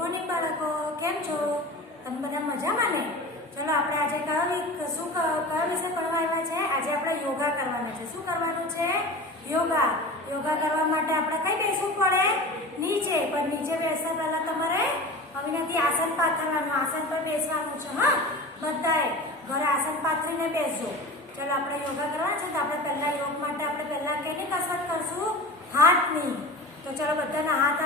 Morning બાળકો. કેમ છો? તમે બધા મજામાં ને? ચલો, આપણે આજે કયો વિ- શું કયો વિશે ભણવા આવ્યા છે? આજે આપણે યોગા કરવાના છે. શું કરવાનું છે? યોગા. યોગા કરવા માટે આપણે કઈ બેસવું પડે? નીચે. પણ નીચે બેસતા પહેલા તમારે અવિનાથી આસન પાથરવાનું. આસન પર બેસવાનું છે, હા? બધાએ. ઘરે આસન પાથરીને બેસજો. ચલો, આપણે યોગા કરવાના છે તો આપણે પહેલા યોગ માટે આપણે પહેલા કેની કસરત કરશું? હાથની. તો ચલો, બધાના હાથ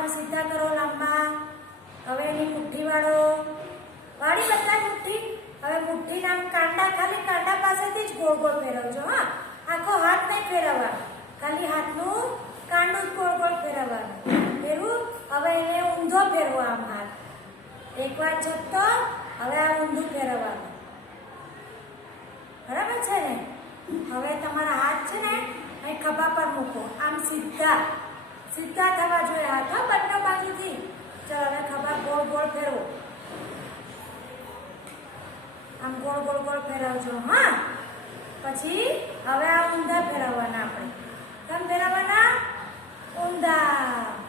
ગોળ ગોળ ફેરવજો હા આખો હાથ નહીં ફેરવવાનો ખાલી હાથનું કાંડું જ ગોળ ગોળ ફેરવવાનું ફેરવું હવે એને ઊંધો ફેરવો આમ હાથ એકવાર છતો હવે આ ઊંધું ફેરવવાનું બરાબર છે ને હવે તમારા હાથ છે ને અહીં ખભા પર મૂકો આમ સીધા સીધા થવા જોઈએ હાથ હો બંને બાજુથી ચલો હવે ખભા ગોળ ગોળ ફેરવો આમ ગોળ ગોળ ગોળ ફેરવજો હા પછી હવે આ ઊંધા ફેરવવાના આપણે કેમ ફેરવવાના ઊંધા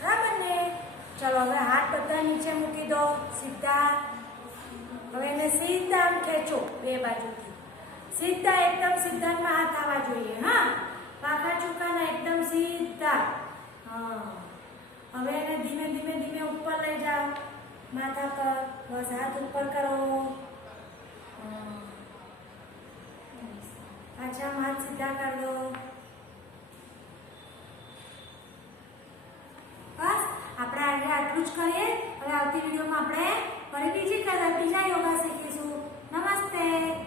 બરાબર ને ચલો હવે હાથ બધા નીચે મૂકી દો સીધા હવે એને સીધા આમ ખેંચો બે બાજુથી સીધા એકદમ સીધામાં હાથ આવવા જોઈએ હા પાકા ચૂકાના એકદમ સીધા હા હવે એને ધીમે ધીમે ધીમે ઉપર લઈ જાઓ માથા પર બસ હાથ ઉપર કરો આમ હાથ સીધા કરી બસ આપણે આજે આટલું જ કરીએ હવે આવતી વિડીયોમાં આપણે ફરી